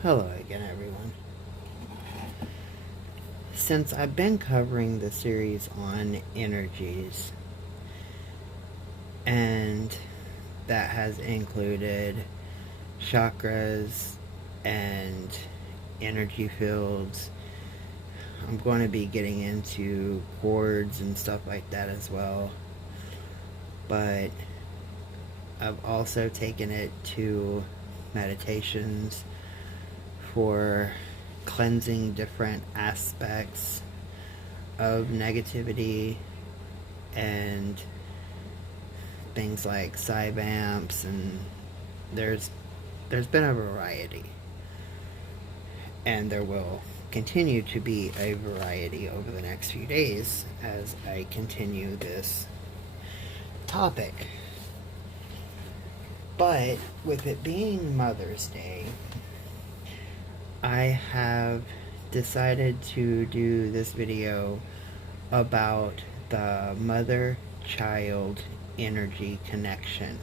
Hello again, everyone. Since I've been covering the series on energies, and that has included chakras and energy fields, I'm going to be getting into chords and stuff like that as well. But I've also taken it to meditations for cleansing different aspects of negativity and things like cyvamps, and there's been a variety, and there will continue to be a variety over the next few days as I continue this topic. But with it being Mother's Day, I have decided to do this video about the mother-child energy connection.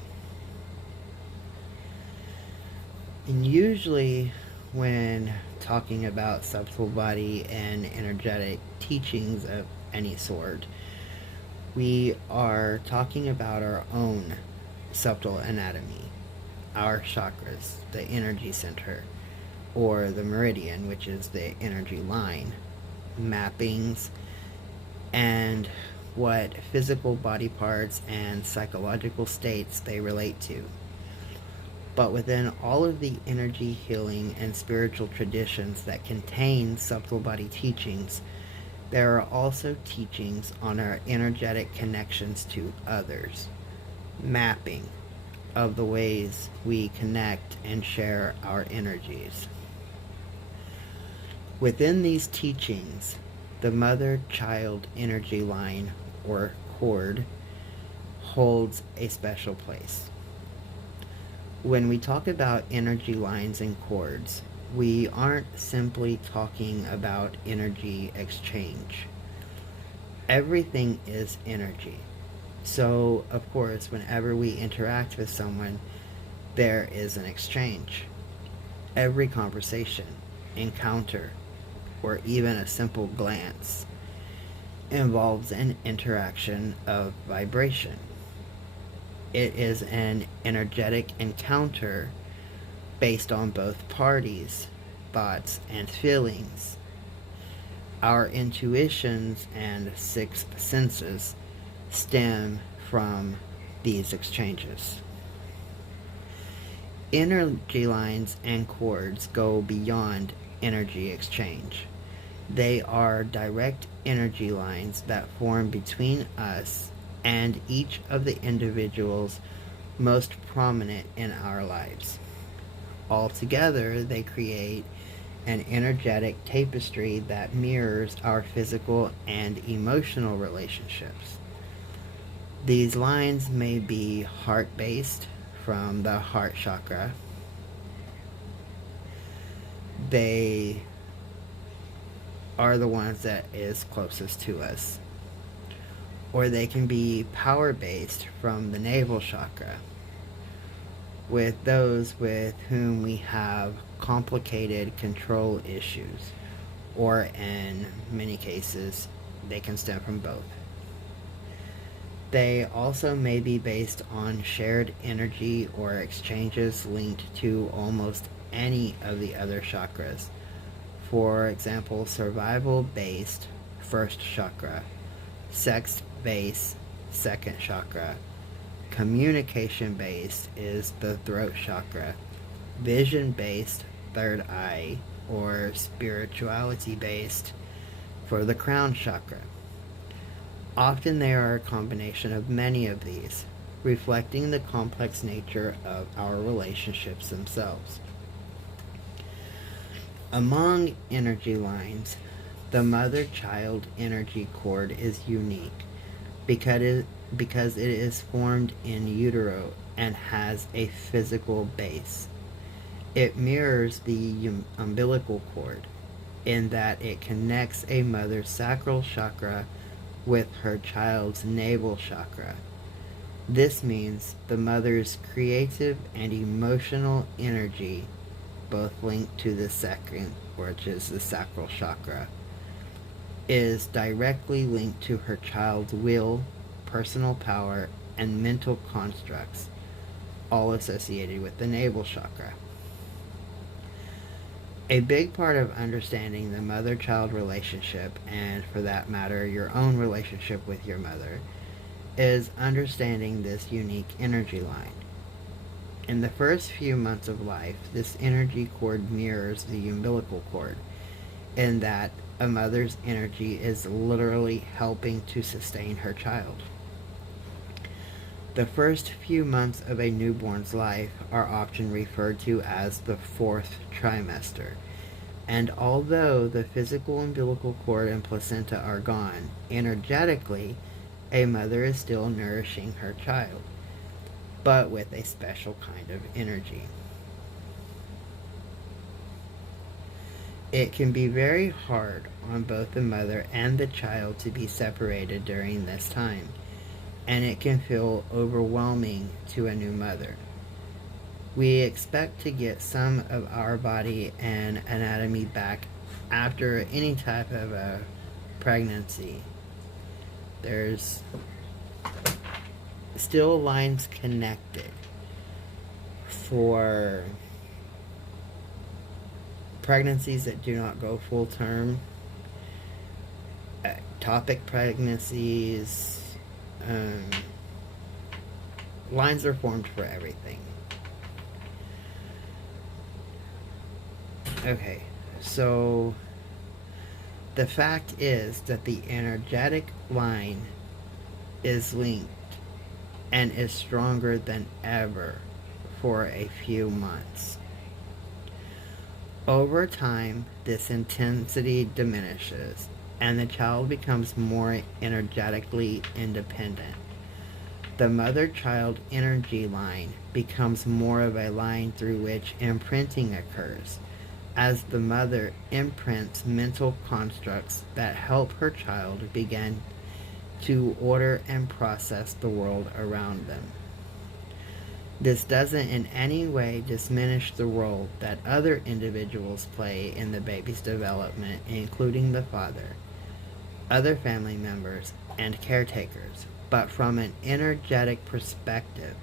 And usually when talking about subtle body and energetic teachings of any sort, we are talking about our own subtle anatomy, our chakras, the energy center, or the meridian, which is the energy line, mappings, and what physical body parts and psychological states they relate to. But within all of the energy healing and spiritual traditions that contain subtle body teachings, there are also teachings on our energetic connections to others, mapping of the ways we connect and share our energies. Within these teachings, the mother-child energy line, or cord, holds a special place. When we talk about energy lines and cords, we aren't simply talking about energy exchange. Everything is energy. So, of course, whenever we interact with someone, there is an exchange. Every conversation, encounter, or even a simple glance involves an interaction of vibration. It is an energetic encounter based on both parties' thoughts and feelings. Our intuitions and sixth senses stem from these exchanges. Energy lines and cords go beyond energy exchange. They are direct energy lines that form between us and each of the individuals most prominent in our lives. Altogether, they create an energetic tapestry that mirrors our physical and emotional relationships. These lines may be heart-based from the heart chakra. They are the ones that is closest to us. Or they can be power-based from the navel chakra, with those with whom we have complicated control issues, or in many cases, they can stem from both. They also may be based on shared energy or exchanges linked to almost any of the other chakras. For example, survival-based first chakra, sex-based second chakra, communication-based is the throat chakra, vision-based third eye, or spirituality-based for the crown chakra. Often they are a combination of many of these, reflecting the complex nature of our relationships themselves. Among energy lines, the mother-child energy cord is unique because it is formed in utero and has a physical base. It mirrors the umbilical cord in that it connects a mother's sacral chakra with her child's navel chakra. This means the mother's creative and emotional energy both linked to the second, which is the sacral chakra, is directly linked to her child's will, personal power, and mental constructs, all associated with the navel chakra. A big part of understanding the mother-child relationship, and for that matter, your own relationship with your mother, is understanding this unique energy line. In the first few months of life, this energy cord mirrors the umbilical cord, in that a mother's energy is literally helping to sustain her child. The first few months of a newborn's life are often referred to as the fourth trimester, and although the physical umbilical cord and placenta are gone, energetically, a mother is still nourishing her child, but with a special kind of energy. It can be very hard on both the mother and the child to be separated during this time, and it can feel overwhelming to a new mother. We expect to get some of our body and anatomy back after any type of a pregnancy. There's still lines connected for pregnancies that do not go full term, ectopic pregnancies. Lines are formed for everything. Okay, so the fact is that the energetic line is linked and is stronger than ever for a few months. Over time, this intensity diminishes, and the child becomes more energetically independent. The mother-child energy line becomes more of a line through which imprinting occurs, as the mother imprints mental constructs that help her child begin to order and process the world around them. This doesn't in any way diminish the role that other individuals play in the baby's development, including the father, other family members, and caretakers. But from an energetic perspective,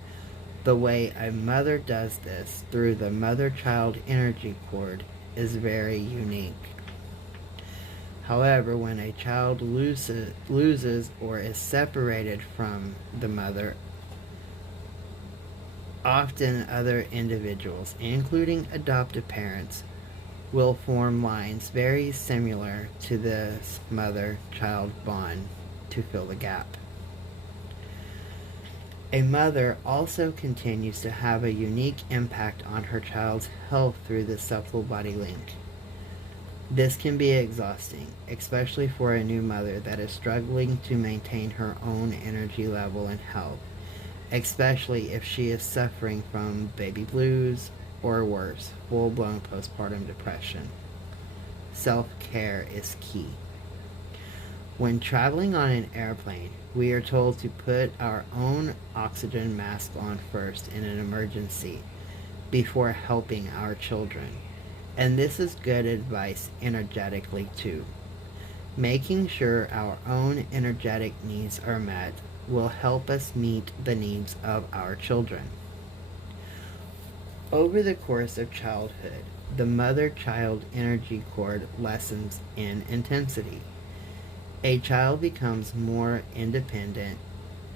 the way a mother does this through the mother-child energy cord is very unique. However, when a child loses or is separated from the mother, often other individuals, including adoptive parents, will form lines very similar to this mother-child bond to fill the gap. A mother also continues to have a unique impact on her child's health through the subtle body link. This can be exhausting, especially for a new mother that is struggling to maintain her own energy level and health, especially if she is suffering from baby blues or worse, full-blown postpartum depression. Self-care is key. When traveling on an airplane, we are told to put our own oxygen mask on first in an emergency before helping our children. And this is good advice energetically too. Making sure our own energetic needs are met will help us meet the needs of our children. Over the course of childhood, the mother-child energy cord lessens in intensity. A child becomes more independent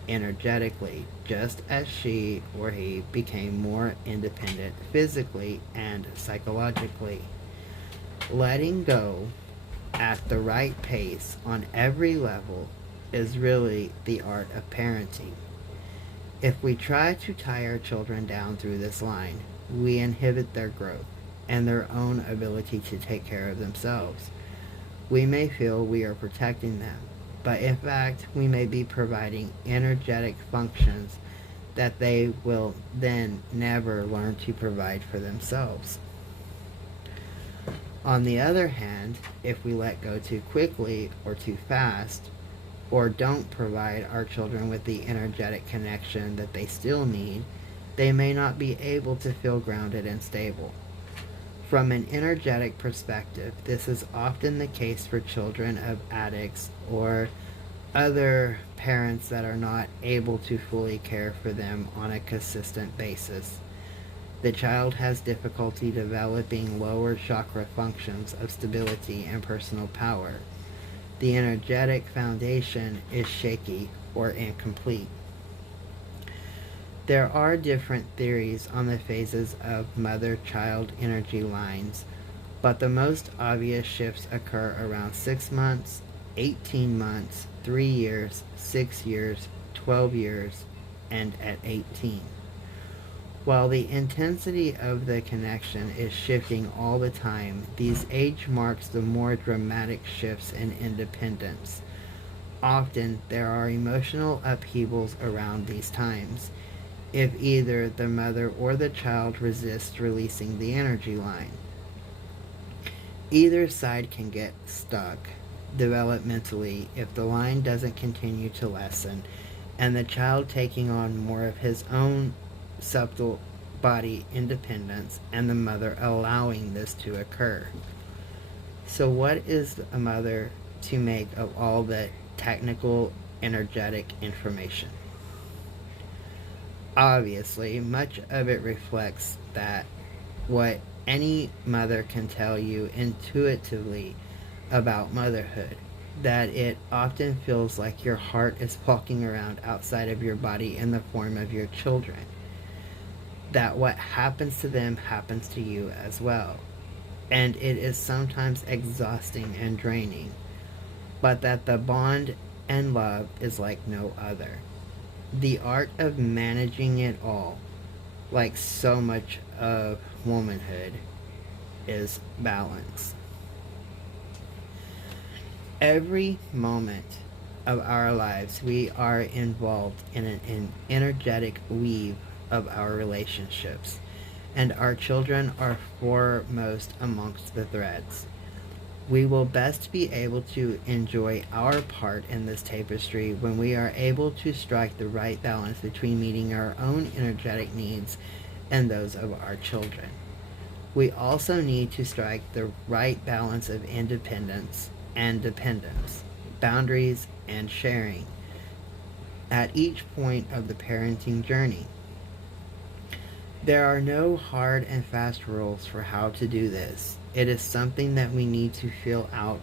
energetically, just as she or he became more independent physically and psychologically. Letting go at the right pace on every level is really the art of parenting. If we try to tie our children down through this line, we inhibit their growth and their own ability to take care of themselves. We may feel we are protecting them, but in fact, we may be providing energetic functions that they will then never learn to provide for themselves. On the other hand, if we let go too quickly or too fast, or don't provide our children with the energetic connection that they still need, they may not be able to feel grounded and stable. From an energetic perspective, this is often the case for children of addicts or other parents that are not able to fully care for them on a consistent basis. The child has difficulty developing lower chakra functions of stability and personal power. The energetic foundation is shaky or incomplete. There are different theories on the phases of mother-child energy lines, but the most obvious shifts occur around 6 months, 18 months, 3 years, 6 years, 12 years, and at 18. While the intensity of the connection is shifting all the time, these age marks the more dramatic shifts in independence. Often, there are emotional upheavals around these times, if either the mother or the child resists releasing the energy line. Either side can get stuck developmentally if the line doesn't continue to lessen, and the child taking on more of his own subtle body independence and the mother allowing this to occur. So what is a mother to make of all the technical energetic information? Obviously, much of it reflects that what any mother can tell you intuitively about motherhood, that it often feels like your heart is walking around outside of your body in the form of your children, that what happens to them happens to you as well, and it is sometimes exhausting and draining, but that the bond and love is like no other. The art of managing it all, like so much of womanhood, is balance. Every moment of our lives, we are involved in an energetic weave of our relationships, and our children are foremost amongst the threads. We will best be able to enjoy our part in this tapestry when we are able to strike the right balance between meeting our own energetic needs and those of our children. We also need to strike the right balance of independence and dependence, boundaries and sharing at each point of the parenting journey. There are no hard and fast rules for how to do this. It is something that we need to feel out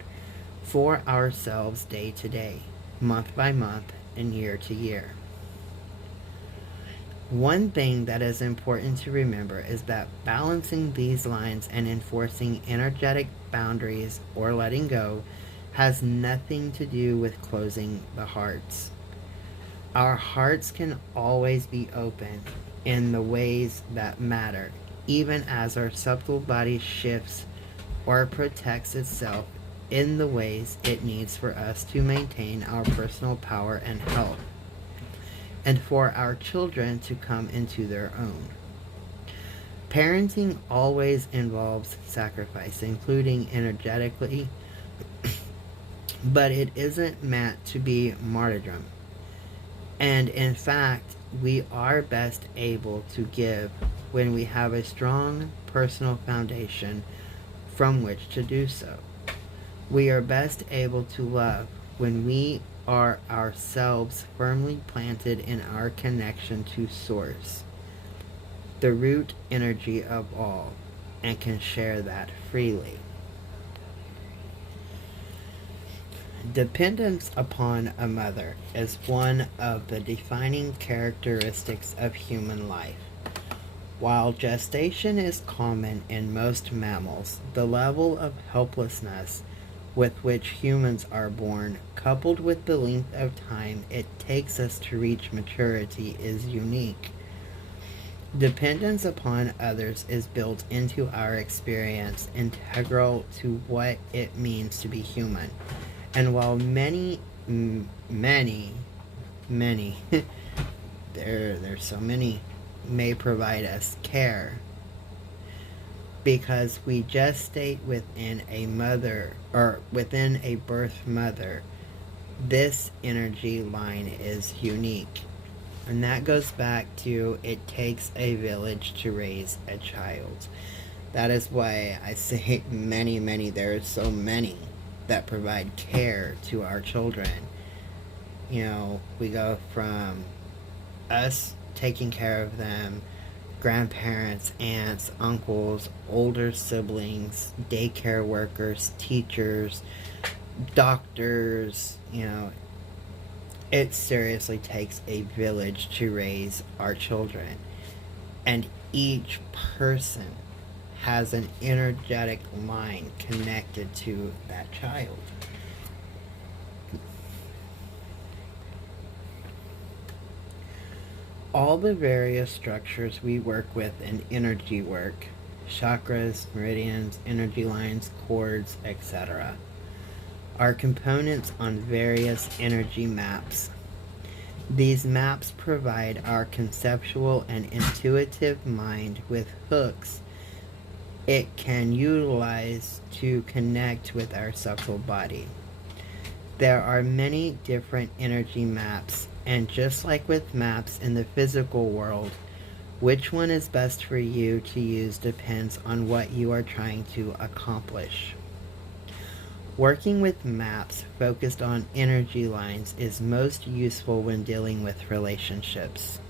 for ourselves day to day, month by month, and year to year. One thing that is important to remember is that balancing these lines and enforcing energetic boundaries or letting go has nothing to do with closing the hearts. Our hearts can always be open in the ways that matter, even as our subtle body shifts or protects itself in the ways it needs for us to maintain our personal power and health, and for our children to come into their own. Parenting always involves sacrifice, including energetically, but it isn't meant to be martyrdom. And in fact, we are best able to give when we have a strong personal foundation from which to do so. We are best able to love when we are ourselves firmly planted in our connection to Source, the root energy of all, and can share that freely. Dependence upon a mother is one of the defining characteristics of human life. While gestation is common in most mammals, the level of helplessness with which humans are born, coupled with the length of time it takes us to reach maturity, is unique. Dependence upon others is built into our experience, integral to what it means to be human. And while many, there's so many, may provide us care, because we gestate within a mother, or within a birth mother, this energy line is unique. And that goes back to, it takes a village to raise a child. That is why I say many, there are so many that provide care to our children. We go from us taking care of them, grandparents, aunts, uncles, older siblings, daycare workers, teachers, doctors. It seriously takes a village to raise our children. And each person has an energetic line connected to that child. All the various structures we work with in energy work, chakras, meridians, energy lines, cords, etc., are components on various energy maps. These maps provide our conceptual and intuitive mind with hooks it can utilize to connect with our subtle body. There are many different energy maps, and just like with maps in the physical world, which one is best for you to use depends on what you are trying to accomplish. Working with maps focused on energy lines is most useful when dealing with relationships.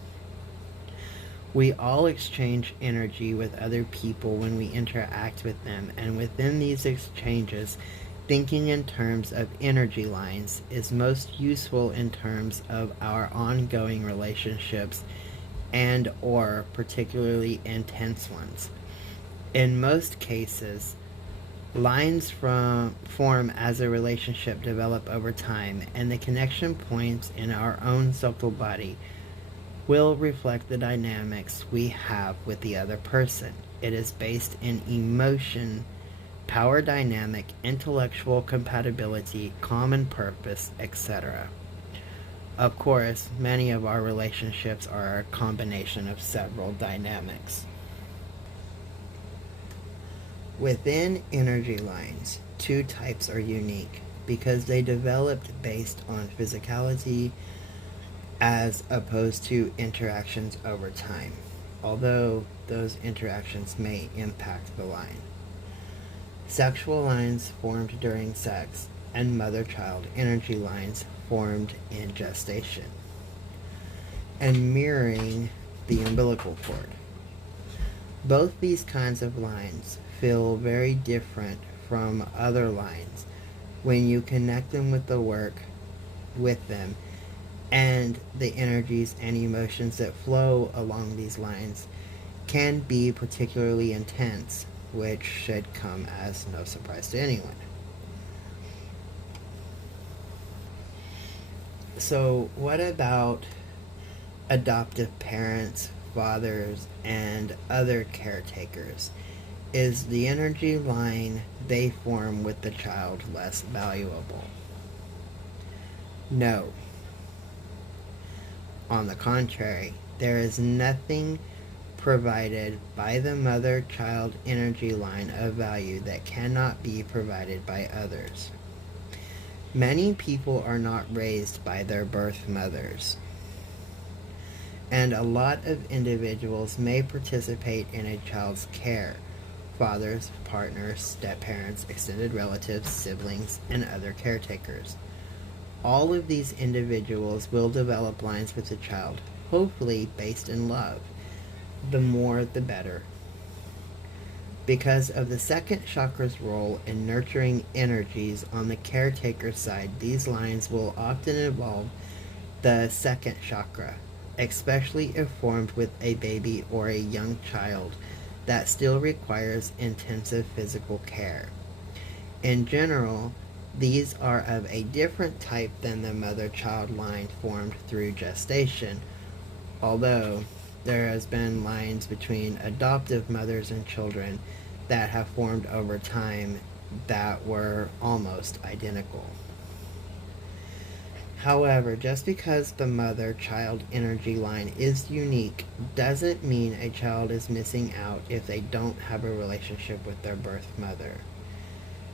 We all exchange energy with other people when we interact with them, and within these exchanges, thinking in terms of energy lines is most useful in terms of our ongoing relationships and or particularly intense ones. In most cases, lines form as a relationship develop over time, and the connection points in our own subtle body will reflect the dynamics we have with the other person. It is based in emotion, power dynamic, intellectual compatibility, common purpose, etc. Of course, many of our relationships are a combination of several dynamics. Within energy lines, two types are unique because they developed based on physicality as opposed to interactions over time, although those interactions may impact the line. Sexual lines formed during sex, and mother-child energy lines formed in gestation, and mirroring the umbilical cord. Both these kinds of lines feel very different from other lines when you connect them with the work with them, and the energies and emotions that flow along these lines can be particularly intense, which should come as no surprise to anyone. So, what about adoptive parents, fathers, and other caretakers? Is the energy line they form with the child less valuable? No. On the contrary, there is nothing provided by the mother-child energy line of value that cannot be provided by others. Many people are not raised by their birth mothers, and a lot of individuals may participate in a child's care: fathers, partners, step-parents, extended relatives, siblings, and other caretakers. All of these individuals will develop lines with the child, hopefully based in love. The more, the better. Because of the second chakra's role in nurturing energies on the caretaker side, these lines will often involve the second chakra, especially if formed with a baby or a young child that still requires intensive physical care. In general, these are of a different type than the mother-child line formed through gestation, although there has been lines between adoptive mothers and children that have formed over time that were almost identical. However, just because the mother-child energy line is unique doesn't mean a child is missing out if they don't have a relationship with their birth mother.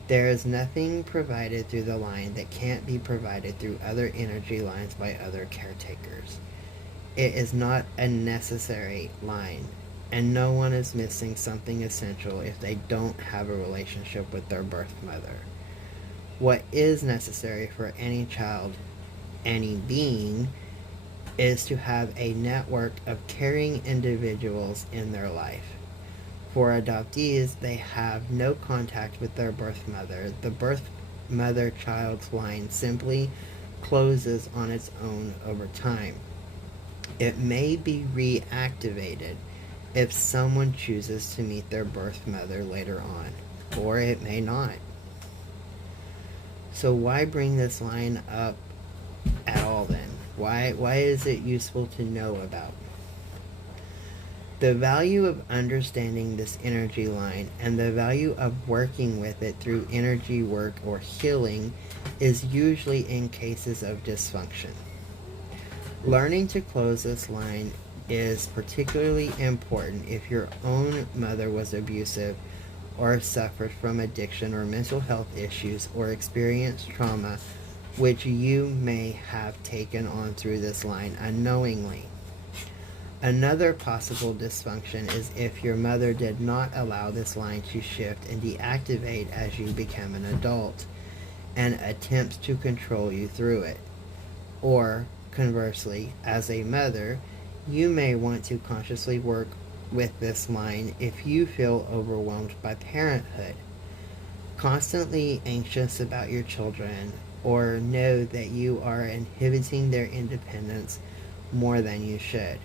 There is nothing provided through the line that can't be provided through other energy lines by other caretakers. It is not a necessary line. and no one is missing something essential if they don't have a relationship with their birth mother. What is necessary for any child, any being, is to have a network of caring individuals in their life. For adoptees, they have no contact with their birth mother. The birth mother child's line simply closes on its own over time. It may be reactivated if someone chooses to meet their birth mother later on, or it may not. So why bring this line up at all then? Why is it useful to know about? The value of understanding this energy line and the value of working with it through energy work or healing is usually in cases of dysfunction. Learning to close this line is particularly important if your own mother was abusive or suffered from addiction or mental health issues or experienced trauma which you may have taken on through this line unknowingly. Another possible dysfunction is if your mother did not allow this line to shift and deactivate as you become an adult and attempts to control you through it. Or, conversely, as a mother, you may want to consciously work with this line if you feel overwhelmed by parenthood, constantly anxious about your children, or know that you are inhibiting their independence more than you should.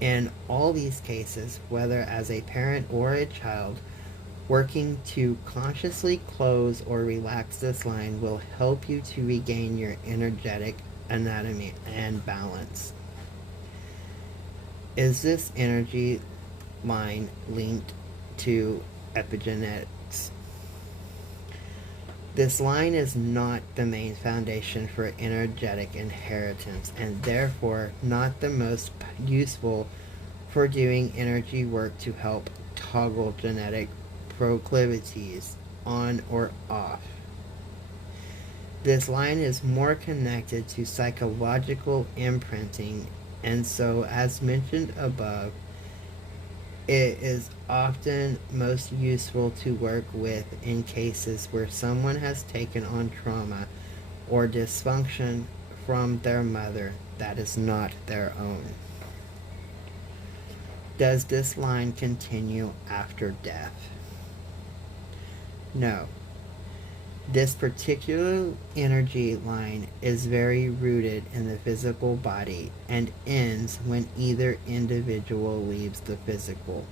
In all these cases, whether as a parent or a child, working to consciously close or relax this line will help you to regain your energetic anatomy and balance. Is this energy line linked to epigenetics? This line is not the main foundation for energetic inheritance and therefore not the most useful for doing energy work to help toggle genetic proclivities on or off. This line is more connected to psychological imprinting, and so, as mentioned above, it is often most useful to work with in cases where someone has taken on trauma or dysfunction from their mother that is not their own. Does this line continue after death? No. This particular energy line is very rooted in the physical body and ends when either individual leaves the physical.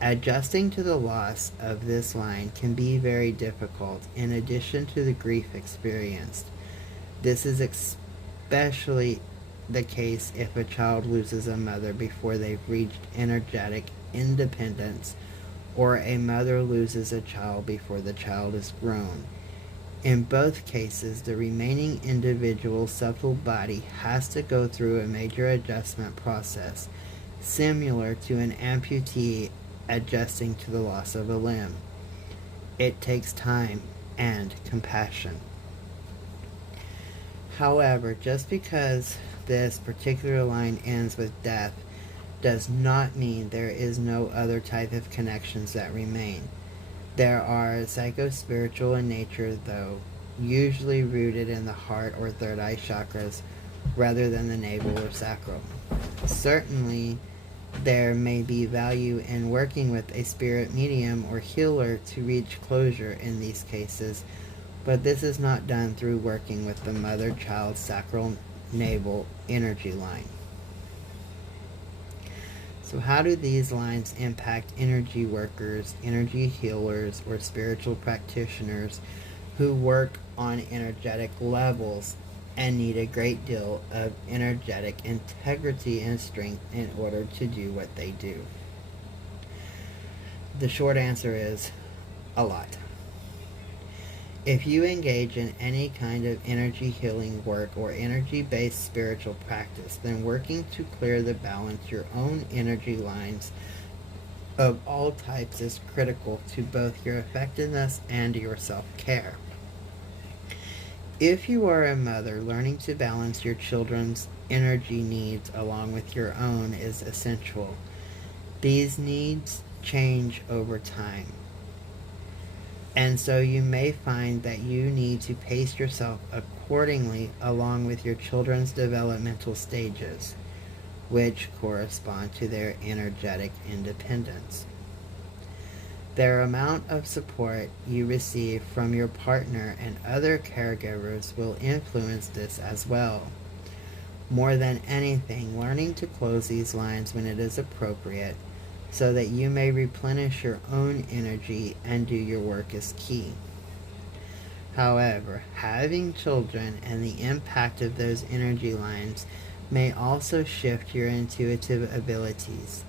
Adjusting to the loss of this line can be very difficult in addition to the grief experienced. This is especially the case if a child loses a mother before they've reached energetic independence, or a mother loses a child before the child is grown. In both cases, the remaining individual's subtle body has to go through a major adjustment process, similar to an amputee adjusting to the loss of a limb. It takes time and compassion. However, just because this particular line ends with death does not mean there is no other type of connections that remain. There are psycho-spiritual in nature, though, usually rooted in the heart or third eye chakras rather than the navel or sacral. Certainly, there may be value in working with a spirit medium or healer to reach closure in these cases, but this is not done through working with the mother-child sacral navel energy line. So how do these lines impact energy workers, energy healers, or spiritual practitioners who work on energetic levels and need a great deal of energetic integrity and strength in order to do what they do? The short answer is a lot. If you engage in any kind of energy healing work or energy-based spiritual practice, then working to clear the balance your own energy lines of all types is critical to both your effectiveness and your self-care. If you are a mother, learning to balance your children's energy needs along with your own is essential. These needs change over time. And so you may find that you need to pace yourself accordingly along with your children's developmental stages, which correspond to their energetic independence. Their amount of support you receive from your partner and other caregivers will influence this as well. More than anything, learning to close these lines when it is appropriate so that you may replenish your own energy and do your work is key. However, having children and the impact of those energy lines may also shift your intuitive abilities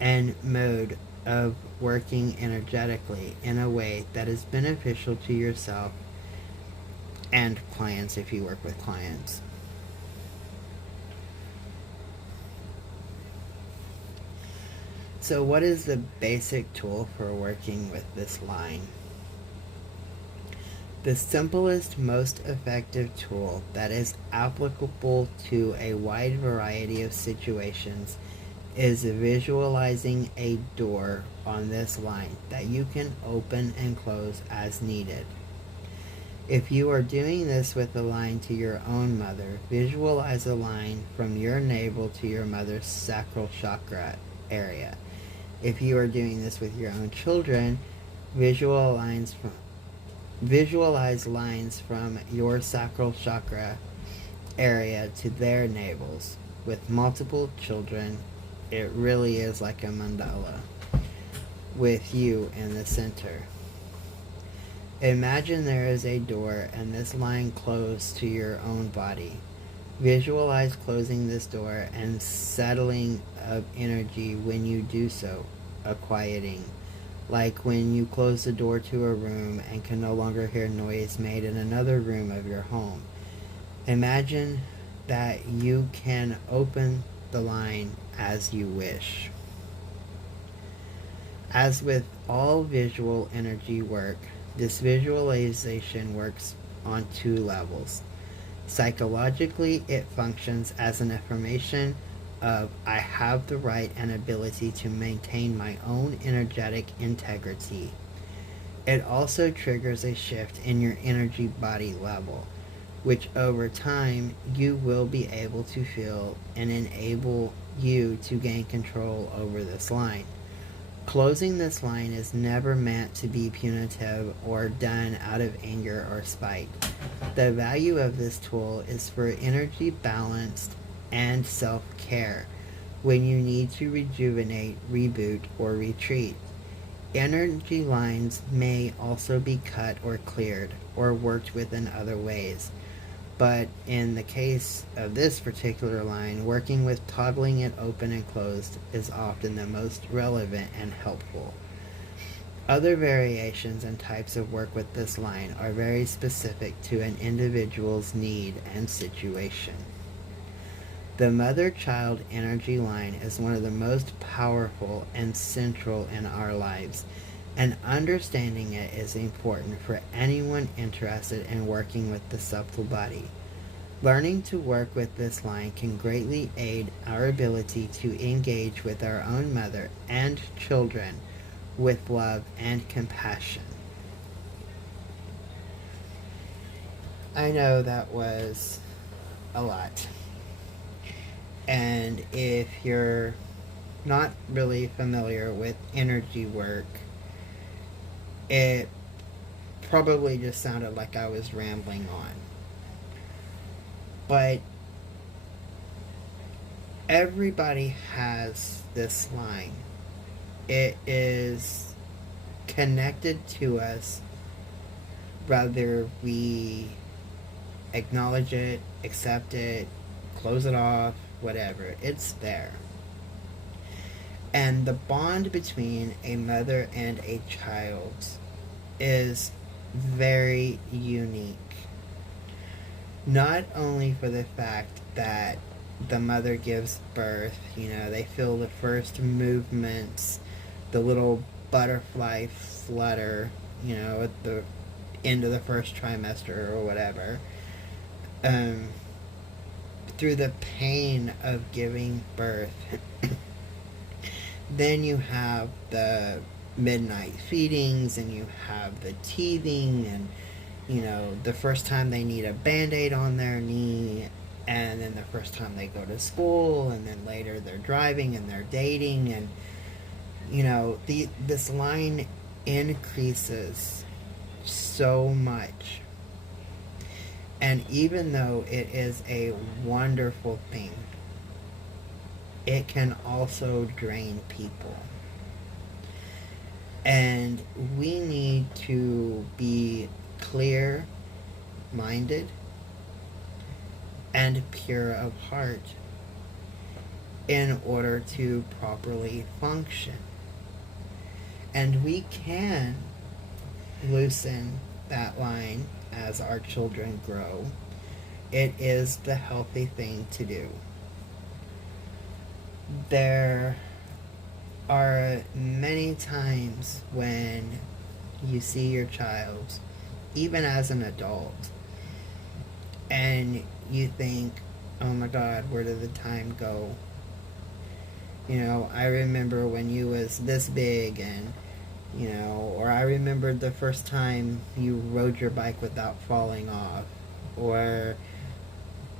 and mode of working energetically in a way that is beneficial to yourself and clients if you work with clients. So what is the basic tool for working with this line? The simplest, most effective tool that is applicable to a wide variety of situations is visualizing a door on this line that you can open and close as needed. If you are doing this with a line to your own mother, visualize a line from your navel to your mother's sacral chakra area. If you are doing this with your own children, visualize lines from your sacral chakra area to their navels. With multiple children, it really is like a mandala, with you in the center. Imagine there is a door and this line closed to your own body. Visualize closing this door and settling of energy when you do so, a quieting. Like when you close the door to a room and can no longer hear noise made in another room of your home. Imagine that you can open the line as you wish. As with all visual energy work, this visualization works on two levels. Psychologically, it functions as an affirmation of I have the right and ability to maintain my own energetic integrity. It also triggers a shift in your energy body level, which over time you will be able to feel and enable you to gain control over this line. Closing this line is never meant to be punitive or done out of anger or spite. The value of this tool is for energy balanced and self-care when you need to rejuvenate, reboot, or retreat. Energy lines may also be cut or cleared or worked with in other ways. But in the case of this particular line, working with toggling it open and closed is often the most relevant and helpful. Other variations and types of work with this line are very specific to an individual's need and situation. The mother-child energy line is one of the most powerful and central in our lives, and understanding it is important for anyone interested in working with the subtle body. Learning to work with this line can greatly aid our ability to engage with our own mother and children with love and compassion. I know that was a lot. And if you're not really familiar with energy work, it probably just sounded like I was rambling on. But everybody has this line. It is connected to us, whether we acknowledge it, accept it, close it off, whatever. It's there. And the bond between a mother and a child is very unique. Not only for the fact that the mother gives birth, they feel the first movements, the little butterfly flutter, at the end of the first trimester or whatever. Through the pain of giving birth, Then you have the midnight feedings, and you have the teething, and the first time they need a band-aid on their knee, and then the first time they go to school, and then later they're driving and they're dating, and this line increases so much. And even though it is a wonderful thing, it can also drain people. And we need to be clear minded and pure of heart in order to properly function. And we can loosen that line as our children grow. It is the healthy thing to do. There are many times when you see your child, even as an adult, and you think, oh my God, where did the time go? I remember when you was this big, and or I remembered the first time you rode your bike without falling off, or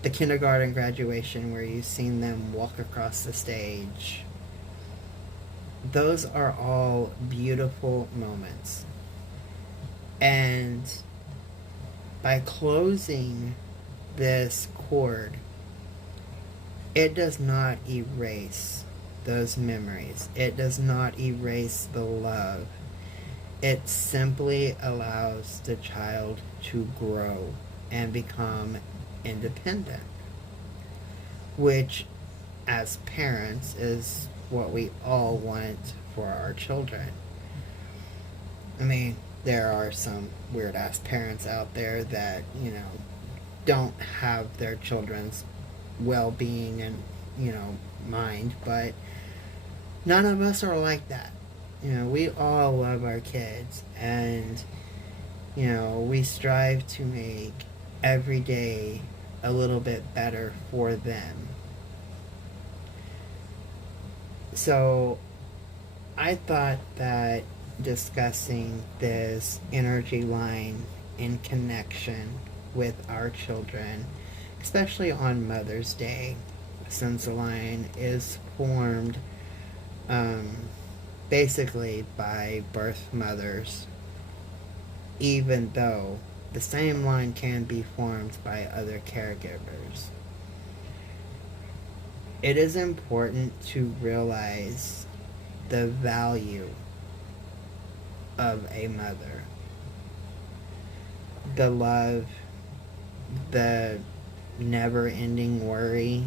the kindergarten graduation where you seen them walk across the stage. Those are all beautiful moments. And by closing this cord, it does not erase those memories. It does not erase the love. It simply allows the child to grow and become independent, which, as parents, is what we all want for our children. I mean, there are some weird ass parents out there that, don't have their children's well being and, mind, but none of us are like that. We all love our kids, and, we strive to make every day a little bit better for them. So I thought that discussing this energy line in connection with our children, especially on Mother's Day, since the line is formed basically by birth mothers, even though the same line can be formed by other caregivers. It is important to realize the value of a mother. The love, the never-ending worry,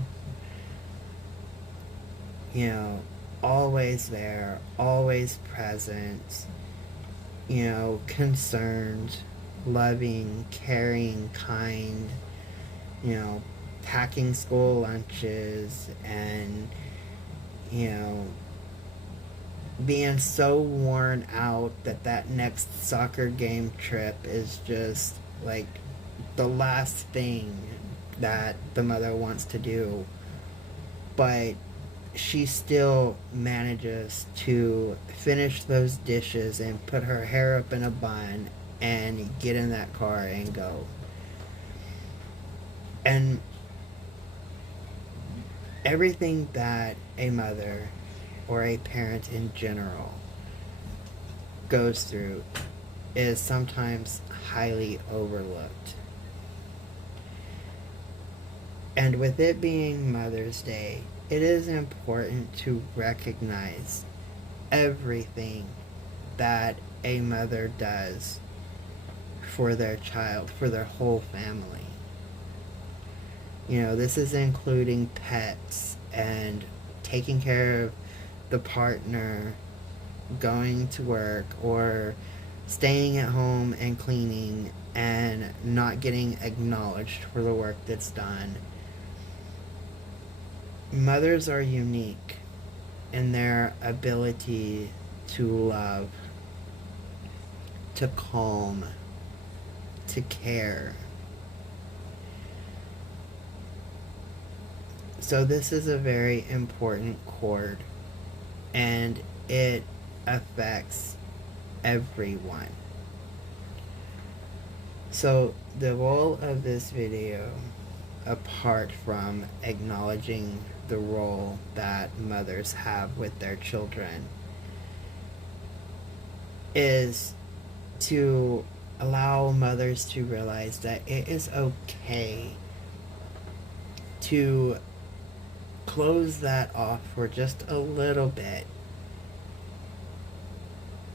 always there, always present, concerned, loving, caring, kind, packing school lunches, and, being so worn out that next soccer game trip is just like the last thing that the mother wants to do. But she still manages to finish those dishes and put her hair up in a bun and get in that car and go. And everything that a mother or a parent in general goes through is sometimes highly overlooked. And with it being Mother's Day, it is important to recognize everything that a mother does for their child, for their whole family. This is including pets and taking care of the partner, going to work, or staying at home and cleaning and not getting acknowledged for the work that's done. Mothers are unique in their ability to love, to calm, to care. So this is a very important chord, and it affects everyone. So the role of this video, apart from acknowledging the role that mothers have with their children, is to allow mothers to realize that it is okay to close that off for just a little bit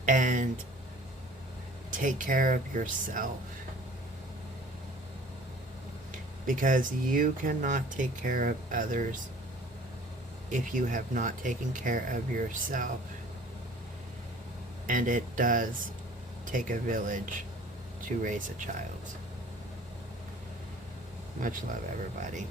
and take care of yourself. Because you cannot take care of others if you have not taken care of yourself. And it does take a village to raise a child. Much love, everybody.